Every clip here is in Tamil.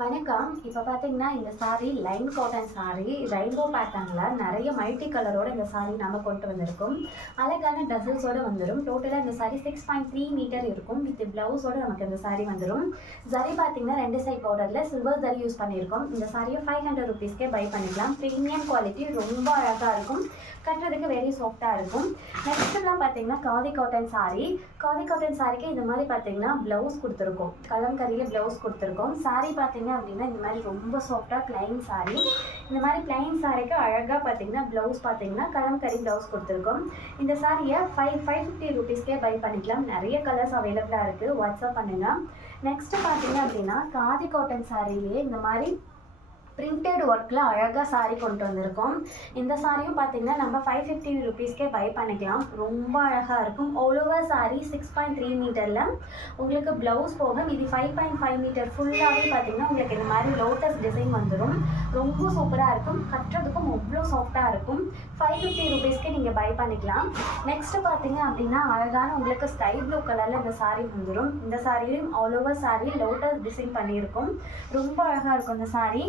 வணக்கம். இப்போ பார்த்தீங்கன்னா, இந்த sari line cotton sari. Rainbow பேட்டர்ன்ல நெறைய மல்டி கலரோட இந்த சாரி நாம கொண்டு வந்திருக்கோம். அழகான டசல்ஸோட வந்துரும். டோட்டலா இந்த சாரி 6.3 மீட்டர் இருக்கும். வித் பிளவுஸோட நமக்கு இந்த சாரி வந்துரும். ஜரி பார்த்தீங்கன்னா, 2 சைட் பார்டர்ல சில்வர் ஜரி யூஸ் பண்ணியிருக்கோம். இந்த சாரிய ₹500க்கே பை பண்ணிக்கலாம். பிரீமியம் குவாலிட்டி ரொம்ப அழகா இருக்கும். கட்டுறதுக்கு வெரி சாஃப்ட்டா இருக்கும். நெக்ஸ்ட்லாம் பார்த்தீங்கன்னா, khadi cotton sorry. Khadi cotton சாரிக்கு இந்த மாதிரி பார்த்தீங்கன்னா, பிளவுஸ் குடுத்துருக்கோம். கலம்கரியில பிளவுஸ் குடுத்துருக்கோம். சாரி பார்த்தீங்கன்னா அப்படின்னா இந்த மாதிரி ரொம்ப சாஃப்டா பிளைன் சாரி. இந்த மாதிரி பிளைன் சாரிக்கு அழகா பார்த்தீங்கன்னா பிளவுஸ் பார்த்தீங்கன்னா கலம்கரி பிளவுஸ் கொடுத்துருக்கோம். இந்த சாரியை 550 ருபீஸ்க்கே பை பண்ணிக்கலாம். நிறைய கலர்ஸ் அவைலபிளாக இருக்குது. வாட்ஸ்அப் பண்ணுங்க. நெக்ஸ்ட் பார்த்தீங்க அப்படின்னா காதி காட்டன் சாரிலேயே இந்த மாதிரி பிரிண்டட் ஒர்க்கில் அழகாக சாரி கொண்டு வந்திருக்கோம். இந்த சாரியும் பார்த்தீங்கன்னா நம்ம 550 ருபீஸ்க்கே பை பண்ணிக்கலாம். ரொம்ப அழகாக இருக்கும். ஆல் ஓவர் சாரி 6.3 மீட்டரில் உங்களுக்கு ப்ளவுஸ் போக இது 5.5 மீட்டர் ஃபுல்லாகவே பார்த்தீங்கன்னா உங்களுக்கு இந்த மாதிரி லோட்டஸ் டிசைன் வந்துடும். ரொம்ப சூப்பராக இருக்கும். கட்டுறதுக்கும் அவ்வளோ சாஃப்டாக இருக்கும். 550 ருபீஸ்க்கே நீங்கள் பை பண்ணிக்கலாம். நெக்ஸ்ட்டு பார்த்தீங்க அப்படின்னா அழகான உங்களுக்கு ஸ்கை ப்ளூ கலரில் இந்த சாரி வந்துடும். இந்த சாரியும் all over sari lotus design பண்ணியிருக்கும். ரொம்ப அழகாக இருக்கும் இந்த சாரி.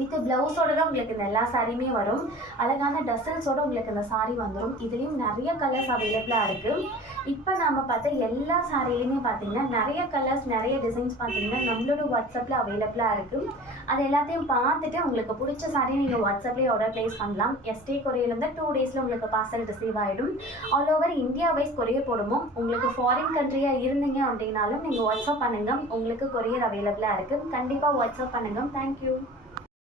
வித் ப்ளவுஸோடு தான் உங்களுக்கு இந்த எல்லா சாரியுமே வரும். அழகான டசல்ஸோடு உங்களுக்கு இந்த சாரி வந்துடும். இதுலேயும் நிறைய கலர்ஸ் அவைலபிளாக இருக்குது. இப்போ நம்ம பார்த்த எல்லா சாரிலையுமே பார்த்தீங்கன்னா நிறைய கலர்ஸ் நிறைய டிசைன்ஸ் பார்த்தீங்கன்னா நம்மளோட வாட்ஸ்அப்பில் அவைலபிளாக இருக்குது. அது எல்லாத்தையும் பார்த்துட்டு உங்களுக்கு பிடிச்ச சாரியை நீங்கள் வாட்ஸ்அப்லேயே ஆர்டர் ப்ளேஸ் பண்ணலாம். எஸ்டே கொரியர்லேருந்து 2 டேஸில் உங்களுக்கு பார்சல் ரிசீவ் ஆகிடும். All over India wise courier போடுவோம். உங்களுக்கு ஃபாரின் கண்ட்ரியாக இருந்தீங்க அப்படின்னாலும் நீங்கள் வாட்ஸ்அப் பண்ணுங்கள். உங்களுக்கு கொரியர் அவைலபிளாக இருக்குது. கண்டிப்பாக வாட்ஸ்அப் பண்ணுங்கள். தேங்க்யூ.